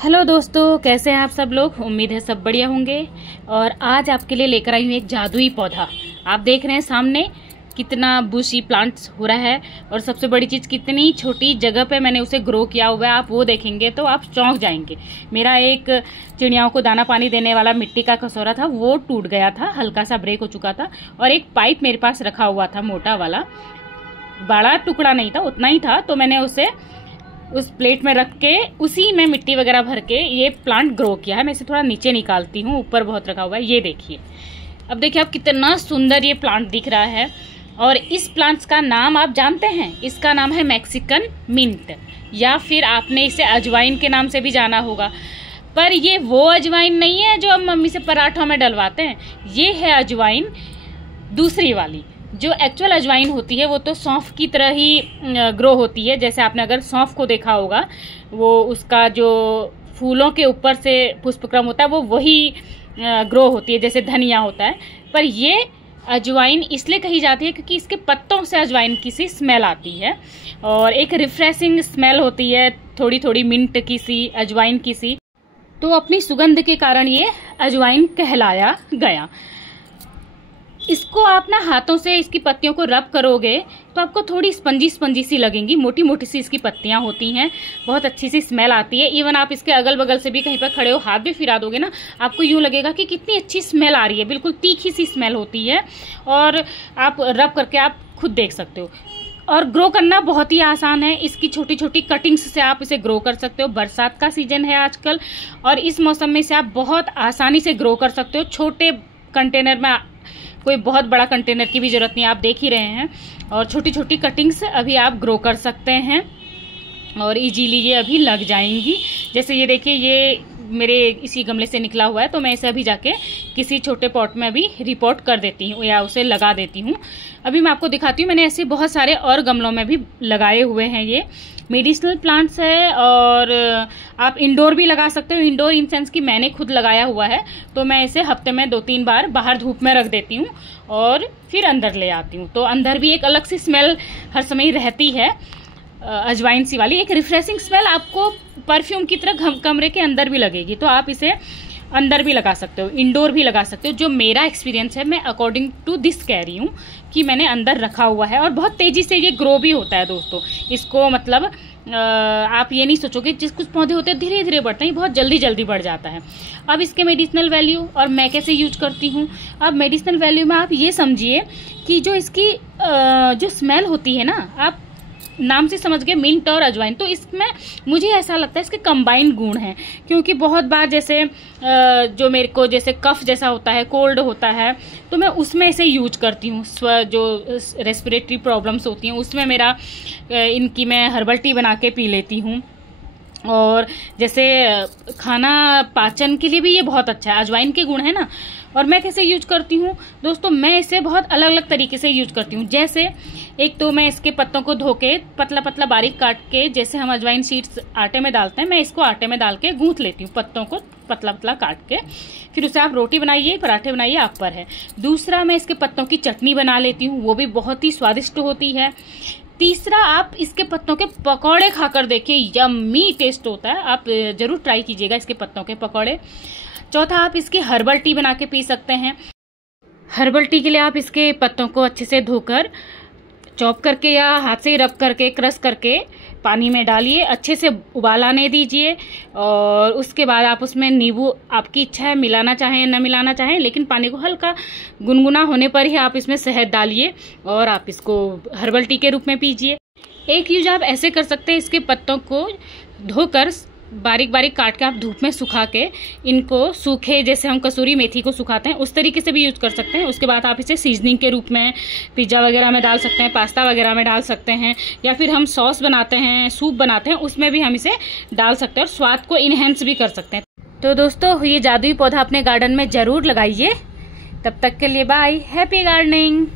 Hello दोस्तों, कैसे हैं आप सब लोग। उम्मीद है सब बढ़िया होंगे। और आज आपके लिए लेकर आई हूँ एक जादुई पौधा। आप देख रहे हैं सामने कितना बुशी प्लांट्स हो रहा है, और सबसे बड़ी चीज़ कितनी छोटी जगह पे मैंने उसे ग्रो किया हुआ है। आप वो देखेंगे तो आप चौंक जाएंगे। मेरा एक चिड़ियाओं को दाना पानी देने वाला मिट्टी का कटोरा था, वो टूट गया था, हल्का सा ब्रेक हो चुका था। और एक पाइप मेरे पास रखा हुआ था, मोटा वाला, बड़ा टुकड़ा नहीं था, उतना ही था। तो मैंने उसे उस प्लेट में रख के उसी में मिट्टी वगैरह भर के ये प्लांट ग्रो किया है। मैं इसे थोड़ा नीचे निकालती हूँ, ऊपर बहुत रखा हुआ है। ये देखिए, अब देखिए आप कितना सुंदर ये प्लांट दिख रहा है। और इस प्लांट्स का नाम आप जानते हैं, इसका नाम है मैक्सिकन मिंट, या फिर आपने इसे अजवाइन के नाम से भी जाना होगा। पर ये वो अजवाइन नहीं है जो हम मम्मी से पराठों में डलवाते हैं। ये है अजवाइन दूसरी वाली। जो एक्चुअल अजवाइन होती है वो तो सौंफ की तरह ही ग्रो होती है। जैसे आपने अगर सौंफ को देखा होगा, वो उसका जो फूलों के ऊपर से पुष्पक्रम होता है वो वही ग्रो होती है, जैसे धनिया होता है। पर ये अजवाइन इसलिए कही जाती है क्योंकि इसके पत्तों से अजवाइन की सी स्मेल आती है, और एक रिफ्रेशिंग स्मेल होती है, थोड़ी थोड़ी मिंट की सी, अजवाइन की सी। तो अपनी सुगंध के कारण ये अजवाइन कहलाया गया। इसको आप ना हाथों से इसकी पत्तियों को रब करोगे तो आपको थोड़ी स्पंजी स्पंजी सी लगेंगी। मोटी मोटी सी इसकी पत्तियां होती हैं, बहुत अच्छी सी स्मेल आती है। इवन आप इसके अगल बगल से भी कहीं पर खड़े हो, हाथ भी फिरा दोगे ना, आपको यूं लगेगा कि कितनी अच्छी स्मेल आ रही है। बिल्कुल तीखी सी स्मेल होती है, और आप रब करके आप खुद देख सकते हो। और ग्रो करना बहुत ही आसान है। इसकी छोटी छोटी कटिंग्स से आप इसे ग्रो कर सकते हो। बरसात का सीजन है आजकल, और इस मौसम में इसे आप बहुत आसानी से ग्रो कर सकते हो। छोटे कंटेनर में, कोई बहुत बड़ा कंटेनर की भी जरूरत नहीं, आप देख ही रहे हैं। और छोटी छोटी कटिंग्स अभी आप ग्रो कर सकते हैं, और इजीली ये अभी लग जाएंगी। जैसे ये देखिए, ये मेरे इसी गमले से निकला हुआ है, तो मैं इसे अभी जाके किसी छोटे पॉट में अभी रिपोर्ट कर देती हूँ या उसे लगा देती हूँ। अभी मैं आपको दिखाती हूँ, मैंने ऐसे बहुत सारे और गमलों में भी लगाए हुए हैं। ये मेडिसिनल प्लांट्स है, और आप इंडोर भी लगा सकते हो। इंडोर इन सेंस कि मैंने खुद लगाया हुआ है, तो मैं इसे हफ्ते में 2-3 बार बाहर धूप में रख देती हूँ और फिर अंदर ले आती हूँ। तो अंदर भी एक अलग सी स्मेल हर समय रहती है, अजवाइन सी वाली। एक रिफ्रेशिंग स्मेल आपको परफ्यूम की तरह कमरे के अंदर भी लगेगी। तो आप इसे अंदर भी लगा सकते हो, इंडोर भी लगा सकते हो। जो मेरा एक्सपीरियंस है, मैं अकॉर्डिंग टू दिस कह रही हूँ कि मैंने अंदर रखा हुआ है, और बहुत तेजी से ये ग्रो भी होता है दोस्तों। इसको मतलब आप ये नहीं सोचोगे, जिस कुछ पौधे होते हैं धीरे धीरे बढ़ते हैं, बहुत जल्दी जल्दी बढ़ जाता है। अब इसके मेडिसिनल वैल्यू और मैं कैसे यूज करती हूँ। अब मेडिसिनल वैल्यू में आप ये समझिए कि जो इसकी जो स्मेल होती है ना, आप नाम से समझ गए, मिंट और अजवाइन, तो इसमें मुझे ऐसा लगता है इसके कंबाइंड गुण हैं। क्योंकि बहुत बार जैसे जो मेरे को जैसे कफ जैसा होता है, कोल्ड होता है, तो मैं उसमें इसे यूज करती हूँ। जो रेस्पिरेटरी प्रॉब्लम्स होती हैं उसमें मेरा इनकी मैं हर्बल टी बना के पी लेती हूँ। और जैसे खाना पाचन के लिए भी ये बहुत अच्छा है, अजवाइन के गुण है ना। और मैं कैसे यूज करती हूँ दोस्तों, मैं इसे बहुत अलग अलग तरीके से यूज करती हूँ। जैसे एक तो मैं इसके पत्तों को धो के पतला पतला बारीक काट के, जैसे हम अजवाइन सीड्स आटे में डालते हैं, मैं इसको आटे में डाल के गूंथ लेती हूँ, पत्तों को पतला पतला काट के। फिर उसे आप रोटी बनाइए, पराठे बनाइए, आप पर है। दूसरा, मैं इसके पत्तों की चटनी बना लेती हूँ, वो भी बहुत ही स्वादिष्ट होती है। तीसरा, आप इसके पत्तों के पकौड़े खाकर देखिए, यम्मी टेस्ट होता है। आप जरूर ट्राई कीजिएगा इसके पत्तों के पकौड़े। चौथा, आप इसकी हर्बल टी बना के पी सकते हैं। हर्बल टी के लिए आप इसके पत्तों को अच्छे से धोकर, चॉप करके या हाथ से रब करके, क्रश करके पानी में डालिए, अच्छे से उबाल आने दीजिए। और उसके बाद आप उसमें नींबू, आपकी इच्छा है मिलाना चाहें न मिलाना चाहें, लेकिन पानी को हल्का गुनगुना होने पर ही आप इसमें शहद डालिए, और आप इसको हर्बल टी के रूप में पीजिए। एक यूज आप ऐसे कर सकते हैं, इसके पत्तों को धोकर बारीक बारीक काट के आप धूप में सुखा के, इनको सूखे, जैसे हम कसूरी मेथी को सुखाते हैं उस तरीके से भी यूज कर सकते हैं। उसके बाद आप इसे सीजनिंग के रूप में पिज्जा वगैरह में डाल सकते हैं, पास्ता वगैरह में डाल सकते हैं, या फिर हम सॉस बनाते हैं, सूप बनाते हैं, उसमें भी हम इसे डाल सकते हैं, और स्वाद को इनहेंस भी कर सकते हैं। तो दोस्तों, ये जादुई पौधा अपने गार्डन में जरूर लगाइए। तब तक के लिए बाय, हैप्पी गार्डनिंग।